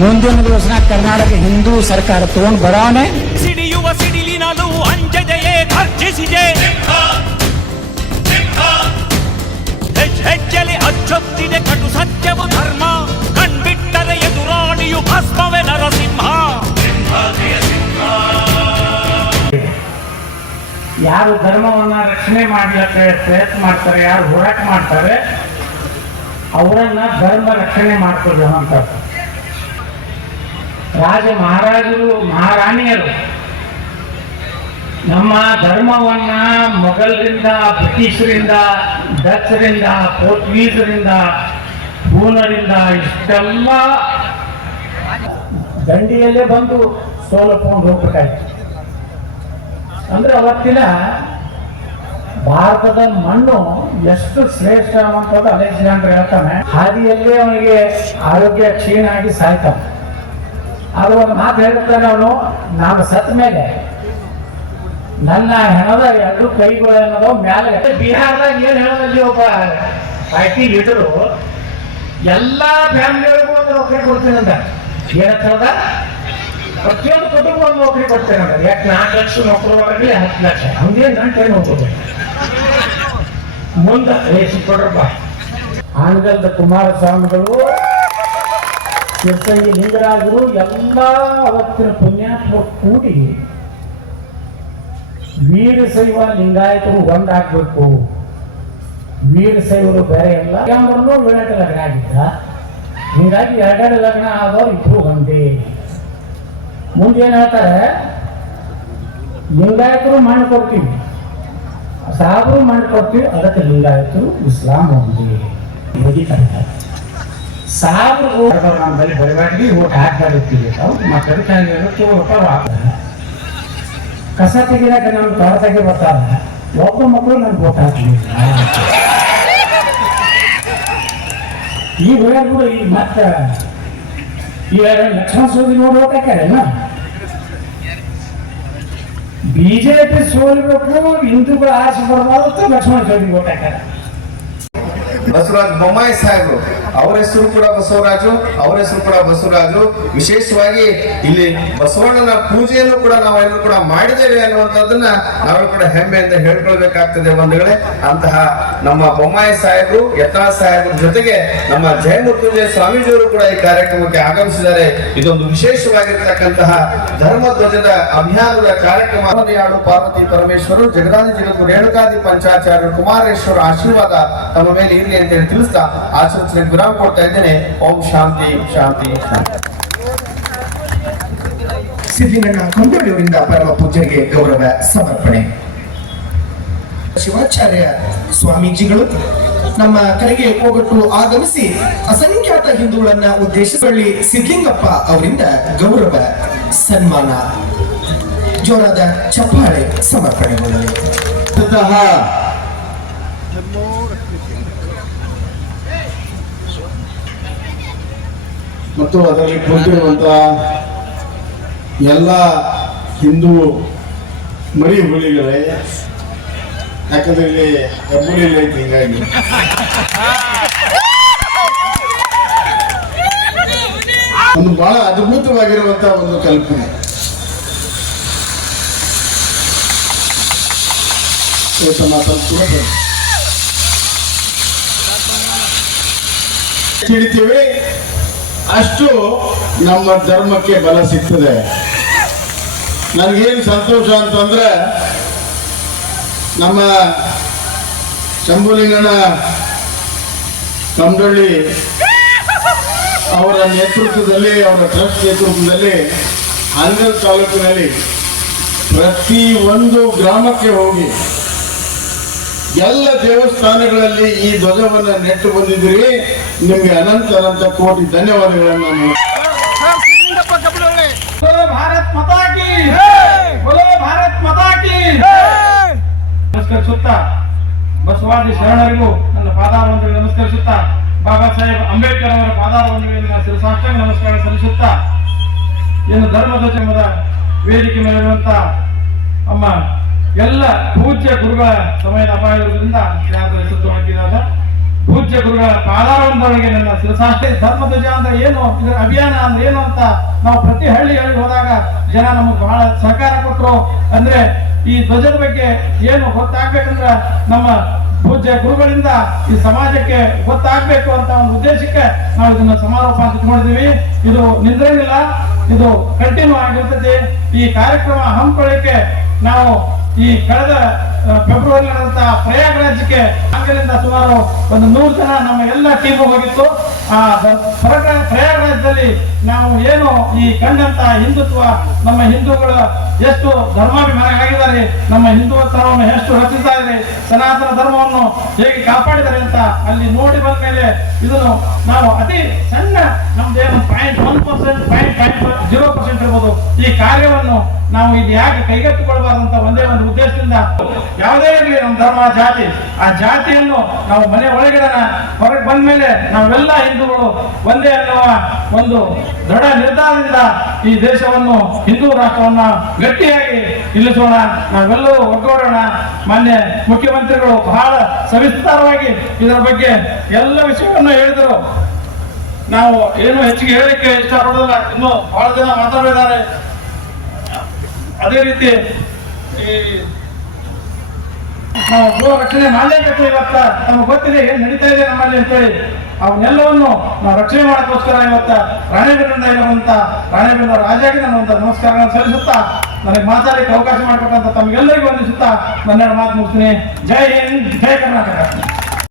ಮುಂದಿನ ದಿವಸ ಕರ್ನಾಟಕ ಹಿಂದೂ ಸರ್ಕಾರ ತಗೊಂಡು ಬರೋಣೆ ಸಿಡಿಯುವ ಸಿಡಿಲಿನಲ್ಲೂ ಅಂಜದೆಯೇ ಗರ್ಜಿಸಿದೆ ಹೆಜ್ ಹೆಜ್ಜೆಲಿ ಅಚ್ಚೊತ್ತಿದೆ ಕಟು ಸತ್ಯವ ಧರ್ಮ. ಕಣ್ಬಿಟ್ಟರೆ ಎದುರಾಳಿಯು ಭಸ್ಮವೇ ನರಸಿಂಹ. ಯಾರು ಧರ್ಮವನ್ನ ರಕ್ಷಣೆ ಮಾಡ್ಲಿಕ್ಕೆ ಪ್ರಯತ್ನ ಮಾಡ್ತಾರೆ ಯಾರು ಹೋರಾಟ ಮಾಡ್ತಾರೆ ಅವರನ್ನ ಧರ್ಮ ರಕ್ಷಣೆ ಮಾಡ್ಕೊಳ್ಳೋ ಅಂತ ರಾಜ ಮಹಾರಾಜರು, ಮಹಾರಾಣಿಯರು, ನಮ್ಮ ಧರ್ಮವನ್ನ ಮೊಘಲರಿಂದ, ಬ್ರಿಟಿಷರಿಂದ, ಡಚ್ರಿಂದ, ಪೋರ್ಚುಗೀಸರಿಂದ, ಹೂನರಿಂದ ಇಷ್ಟೆಲ್ಲ ದಂಡಿಯಲ್ಲೇ ಬಂದು ಸೋಲಪ್ಪ ಹೋಗ್ಬೇಕಾಯ್ತು. ಅಂದ್ರೆ ಅವತ್ತಿನ ಭಾರತದ ಮಣ್ಣು ಎಷ್ಟು ಶ್ರೇಷ್ಠ ಅನ್ನೋದು ಅಲೆಕ್ಸಾಂಡರ್ ಹೇಳ್ತಾನೆ. ಹಾದಿಯಲ್ಲೇ ಅವನಿಗೆ ಆರೋಗ್ಯ ಕ್ಷೀಣ ಆಗಿ ಸಾಯ್ತಾನೆ. ಆದ್ರೆ ಒಂದು ಮಾತು ಹೇಳ್ತಾನೆ ಅವನು, ನಾನು ಸತ್ ಮೇಲೆ ನನ್ನ ಹೆಣದ ಎರಡು ಕೈಗಳು ಅನ್ನೋದು ಮ್ಯಾಲೆ ಬಿಹಾರದಾಗ ಏನ್ ಹೇಳೋದಲ್ಲಿ ಒಬ್ಬ ಪಾರ್ಟಿ ಲೀಡರು ಎಲ್ಲಾ ಫ್ಯಾಮಿಲಿಗಳಿಗೂ ಒಂದು ನೌಕರಿ ಕೊಡ್ತೀನಿ ಅಂತ ಏನಂತ ಪ್ರತಿಯೊಂದು ಕುಟುಂಬ ಒಂದು ನೌಕರಿ ಕೊಡ್ತೇನೆ ಅಂತ ಯಾಕೆ ನಾಲ್ಕು ಲಕ್ಷ ನೌಕರಿ ಹತ್ತು ಲಕ್ಷ. ಹಂಗೆ ಗಂಟೆ ಹೋಗ್ಬೋದು ಮುಂದೆ ರೇಷಿ ಕೊಡ್ರಪ್ಪ. ಆನಗಲ್ದ ಕುಮಾರಸ್ವಾಮಿಗಳು, ಶಿರ್ಸಂಗಿ ಲಿಂಗರಾಜರು ಎಲ್ಲ ಅವತ್ತಿನ ಪುಣ್ಯಾತ್ಮ ಕೂಡಿ ವೀರಶೈವ ಲಿಂಗಾಯತರು ಒಂದಾಗ್ಬೇಕು ವೀರಶೈವರು ಬೇರೆ ಎಲ್ಲ ಎಂಬರನ್ನು ಏಳೆಂಟು ಲಗ್ನ ಆಗಿದ್ದ. ಹಿಂಗಾಗಿ ಎರಡೆರಡು ಲಗ್ನ ಆದವ್ರು ಇಬ್ರು ಒಂದೇ. ಮುಂದೆ ಹೇಳ್ತಾರೆ? ಲಿಂಗಾಯತರು ಮಾಡಿ ಕೊಡ್ತೀವಿ ಸಾಬರು ಮಾಡಿ ಕೊಡ್ತೀವಿ ಅದಕ್ಕೆ ಲಿಂಗಾಯತರು ಇಸ್ಲಾಂ ಒಂದೇ. ಯೋಗಿ ಕರೀತಾರೆ ಸಾಬರು ನಮ್ಮಲ್ಲಿ ಬರಿಬಾರ್ದು ಓಟ್ ಹಾಕ್ಬಾರ್ದಿರ್ತೀವಿ ಮಕ್ಕಳಿಗೆ ರೂಪಾಯಿ ಕಸ ತೆಗಿದಾಗ ನಮ್ಮ ತೋಟದಾಗೆ ಬರ್ತಾರ ಒಬ್ಬ ಮಕ್ಕಳು ನನ್ಗೆ ಓಟ್ ಈ ಕೂಡ ಈಗ ಮತ್ತ ಈಗ ಲಕ್ಷ್ಮಣ ಸೋದಿ ನೋಡಿ ಓಟ್ ಬಿಜೆಪಿ ಸೋಲ್ಬೇಕು ಹಿಂದೂಗಳು ಆಸೆ ಬರಬಾರ್ದು ಲಕ್ಷ್ಮಣ ಸೋದಿ ಓಟ್ ಹಾಕ್ಯಾರ ಬಸವರಾಜ ಬೊಮ್ಮಾಯಿ ಸಾಹೇಬರು. ಅವರ ಹೆಸರು ಕೂಡ ಬಸವರಾಜು, ಅವರ ಹೆಸರು ಕೂಡ ಬಸವರಾಜು. ವಿಶೇಷವಾಗಿ ಇಲ್ಲಿ ಬಸವಣ್ಣನ ಪೂಜೆಯನ್ನು ಕೂಡ ನಾವೆಲ್ಲರೂ ಕೂಡ ಮಾಡಿದ್ದೇವೆ ಅನ್ನುವಂಥದ್ದನ್ನ ನಾವೆಲ್ಲರೂ ಕೂಡ ಹೆಮ್ಮೆಯಿಂದ ಹೇಳ್ಕೊಳ್ಬೇಕಾಗ್ತದೆ ಬಂಧುಗಳೇ. ಅಂತಹ ನಮ್ಮ ಬೊಮ್ಮಾಯಿ ಸಾಹೇಬರು ಯತ್ನಾ ಸಾಹೇಬರ ಜೊತೆಗೆ ನಮ್ಮ ಜಯಮೃತ್ಯುಂಜಯ ಸ್ವಾಮೀಜಿಯವರು ಕೂಡ ಈ ಕಾರ್ಯಕ್ರಮಕ್ಕೆ ಆಗಮಿಸಿದ್ದಾರೆ. ಇದೊಂದು ವಿಶೇಷವಾಗಿರ್ತಕ್ಕಂತಹ ಧರ್ಮ ಧ್ವಜದ ಅಭಿಯಾನದ ಕಾರ್ಯಕ್ರಮ. ಪಾರ್ವತಿ ಪರಮೇಶ್ವರು ಜಗದಾದಿ ಜಗತ್ತು ರೇಣುಕಾದಿ ಪಂಚಾಚಾರ್ಯರು, ಕುಮಾರೇಶ್ವರ ಆಶೀರ್ವಾದ ತಮ್ಮ ಮೇಲೆ ಇರಲಿ ಅಂತ ಹೇಳಿ ತಿಳಿಸ್ತಾ ಆಚರಿಸಲಿಕ್ಕೆ ವಿರಾಮ ಕೊಡ್ತಾ ಇದ್ದೇನೆ. ಓಂ ಶಾಂತಿ ಶಾಂತಿ ಶಾಂತಿ. ಕೊಂಡೋಳಿಯವರಿಂದ ಪರಮ ಪೂಜೆಗೆ ಗೌರವ ಸಮರ್ಪಣೆ. ಶಿವಾಚಾರ್ಯ ಸ್ವಾಮೀಜಿಗಳು ನಮ್ಮ ಕರೆಗೆ ಹೋಗಟ್ಟು ಆಗಮಿಸಿ ಅಸಂಖ್ಯಾತ ಹಿಂದೂಗಳನ್ನ ಉದ್ದೇಶಿಸಿ ಸಿದ್ಲಿಂಗಪ್ಪ ಅವರಿಂದ ಗೌರವ ಸನ್ಮಾನ. ಜೋರಾದ ಚಪ್ಪಾಳೆ ಸಮರ್ಪಣೆಗೊಳ್ಳಲಿ ಮತ್ತು ಅದರಲ್ಲಿ ಕುಳಿತಿರುವಂತಹ ಎಲ್ಲ ಹಿಂದೂ ಮರಿ ಹುಲಿಗಳೇ, ಯಾಕಂದ್ರೆ ಇಲ್ಲಿ ಹೆಬ್ಬುಲಿ ಐತಿ ಹಿಂಗಾಗಿ. ಒಂದು ಬಹಳ ಅದ್ಭುತವಾಗಿರುವಂತಹ ಒಂದು ಕಲ್ಪನೆ. ತಿಳಿತೀವಿ ಅಷ್ಟು ನಮ್ಮ ಧರ್ಮಕ್ಕೆ ಬಲ ಸಿಗ್ತದೆ. ನನಗೇನು ಸಂತೋಷ ಅಂತಂದ್ರೆ, ನಮ್ಮ ಶಂಭುಲಿಂಗಣ್ಣ ಕಂಡಳ್ಳಿ ಅವರ ನೇತೃತ್ವದಲ್ಲಿ, ಅವರ ಟ್ರಸ್ಟ್ ನೇತೃತ್ವದಲ್ಲಿ ಹಾನಗಲ್ ತಾಲೂಕಿನಲ್ಲಿ ಪ್ರತಿ ಒಂದು ಗ್ರಾಮಕ್ಕೆ ಹೋಗಿ ಎಲ್ಲ ದೇವಸ್ಥಾನಗಳಲ್ಲಿ ಈ ಧ್ವಜವನ್ನ ನೆಟ್ಟು ಬಂದಿದ್ರಿ ನಿಮ್ಗೆ ಅನಂತ ಅನಂತ ಕೋಟಿ ಧನ್ಯವಾದಗಳನ್ನು ನಾನು ಭಾರತ್ ಭಾರತ್ ಮತಾಕಿ ನಮಸ್ಕರಿಸುತ್ತಾ ಬಸವಾದಿ ಶರಣರಿಗೂ ನನ್ನ ಪಾದಾರವೊಂದಿಗೆ ನಮಸ್ಕರಿಸುತ್ತಾ. ಬಾಬಾ ಸಾಹೇಬ್ ಅಂಬೇಡ್ಕರ್ ಅವರ ಪಾದಾರವೊಂದಿಗೆ ಶಿರಸಾಷ್ಟಾಂಗ ನಮಸ್ಕಾರ ಸಲ್ಲಿಸುತ್ತಾ. ಏನು ಧರ್ಮದ ವೇದಿಕೆ ಮೇಲಿರುವಂತ ಅಮ್ಮ ಎಲ್ಲ ಪೂಜ್ಯ ಗುರುಗಳ ಸಮಯದ ಅಪಾಯದಿಂದ ಹೆಸರು ಹಾಕಿದಾಗ ಪೂಜ್ಯ ಗುರುಗಳ ಪಾದಾರವೊಂದೊಳಗೆ ನನ್ನ ಧರ್ಮ ಧರ್ಮಧ್ವಜ ಅಂದ್ರೆ ಏನು, ಇದರ ಅಭಿಯಾನ ಅಂದ್ರೆ ಏನು ಅಂತ ನಾವು ಪ್ರತಿ ಹಳ್ಳಿ ಹಳ್ಳಿ ಹೋದಾಗ ಜನ ನಮಗೆ ಬಹಳ ಸಹಕಾರ ಕೊಟ್ಟರು ಅಂದ್ರೆ ಈ ಧ್ವಜದ ಬಗ್ಗೆ ಏನು ಗೊತ್ತಾಗ್ಬೇಕಂದ್ರೆ ನಮ್ಮ ಪೂಜ್ಯ ಗುರುಗಳಿಂದ ಈ ಸಮಾಜಕ್ಕೆ ಗೊತ್ತಾಗ್ಬೇಕು ಅಂತ ಒಂದು ಉದ್ದೇಶಕ್ಕೆ ನಾವು ಇದನ್ನ ಸಮಾರೋಪ ಅಂತ ಇದು ನಿಂದ್ರಂಗಿಲ್ಲ ಇದು ಕಂಟಿನ್ಯೂ ಆಗಿರ್ತದೆ. ಈ ಕಾರ್ಯಕ್ರಮ ಹಮ್ಮಿಕೊಳ್ಳಿಕ್ಕೆ ನಾವು ಈ ಕಳೆದ ಫೆಬ್ರವರಿ ನಡೆದಂತ ಪ್ರಯಾಗರಾಜ್ಯಕ್ಕೆ ಅಂಗಲಿಂದ ಸುಮಾರು ಒಂದು ನೂರು ಜನ ನಮ್ಮ ಎಲ್ಲ ಟೀಮ್ ಹೋಗಿತ್ತು. ಆ ಪ್ರಯಾಗ- ಪ್ರಯಾಗರಾಜ್ಯದಲ್ಲಿ ನಾವು ಏನು ಈ ಕಂಡಂತ ಹಿಂದುತ್ವ, ನಮ್ಮ ಹಿಂದೂಗಳ ಎಷ್ಟು ಧರ್ಮಾಭಿಮಾನಿಗಳಾಗಿದ್ದಾರೆ, ನಮ್ಮ ಹಿಂದುತ್ವವನ್ನು ಎಷ್ಟು ರಕ್ಷಿಸ್ತಾ ಇದೆ ಸನಾತನ ಧರ್ಮವನ್ನು ಹೇಗೆ ಕಾಪಾಡಿದ್ದಾರೆ ಅಂತ ಅಲ್ಲಿ ನೋಡಿ ಬಂದ ಮೇಲೆ ಇದನ್ನು ನಾವು ಅತಿ ಸಣ್ಣ ನಮ್ದೇನು ಪಾಯಿಂಟ್ ಒನ್ ಪರ್ಸೆಂಟ್ ಇರ್ಬೋದು ಈ ಕಾರ್ಯವನ್ನು ನಾವು ಇಲ್ಲಿ ಯಾಕೆ ಕೈಗೆತ್ತಿಕೊಳ್ಬಾರ್ದಂತ ಒಂದೇ ಒಂದು ಉದ್ದೇಶದಿಂದ ಯಾವುದೇ ಇರಲಿ ನಮ್ಮ ಧರ್ಮ, ಜಾತಿ, ಆ ಜಾತಿಯನ್ನು ನಾವು ಮನೆ ಒಳಗಿಡನ ಹೊರಗೆ ಬಂದ ಮೇಲೆ ನಾವೆಲ್ಲ ಹಿಂದೂಗಳು ಒಂದೇ ಅನ್ನುವ ಒಂದು ದೃಢ ನಿರ್ಧಾರದಿಂದ ಈ ದೇಶವನ್ನು ಹಿಂದೂ ರಾಷ್ಟ್ರವನ್ನು ಗಟ್ಟಿಯಾಗಿ ನಿಲ್ಲಿಸೋಣ. ನಾವೆಲ್ಲರೂ ಒಗ್ಗೂಡೋಣ. ಮಾನ್ಯ ಮುಖ್ಯಮಂತ್ರಿಗಳು ಬಹಳ ಸವಿಸ್ತಾರವಾಗಿ ಇದರ ಬಗ್ಗೆ ಎಲ್ಲ ವಿಷಯವನ್ನು ಹೇಳಿದರು. ನಾವು ಏನು ಹೆಚ್ಚಿಗೆ ಹೇಳಲಿಕ್ಕೆ ಇಷ್ಟಪಡೋದಿಲ್ಲ. ಇನ್ನು ಬಹಳ ಜನ ಮಾತಾಡಿದ್ದಾರೆ ಅದೇ ರೀತಿ ಈ ನಾವು ಗೋ ರಕ್ಷಣೆ ಮಾಡಲೇಬೇಕು ಇವತ್ತ. ನಮ್ಗೆ ಗೊತ್ತಿದೆ ಏನ್ ನಡೀತಾ ಇದೆ ನಮ್ಮಲ್ಲಿ ಅಂತೇಳಿ. ಅವನ್ನೆಲ್ಲವನ್ನು ನಾವು ರಕ್ಷಣೆ ಮಾಡೋಕ್ಕೋಸ್ಕರ ಇವತ್ತ ರಾಣೆಬೆನ್ನೂರಿಂದ ಇರುವಂತ ರಾಣೆಬೆನ್ನೂರ ರಾಜಾಗಿ ನಾನು ಒಂದು ನಮಸ್ಕಾರಗಳನ್ನು ಸಲ್ಲಿಸುತ್ತಾ, ನನಗೆ ಮಾತಾಡಲಿಕ್ಕೆ ಅವಕಾಶ ಮಾಡಿಕೊಟ್ಟಂತ ತಮಗೆಲ್ಲರಿಗೂ ವಂದಿಸುತ್ತಾ ನನ್ನೆರಡು ಮಾತು ಮುಗಿಸ್ತೀನಿ. ಜೈ ಹಿಂದ್, ಜೈ ಕರ್ನಾಟಕ.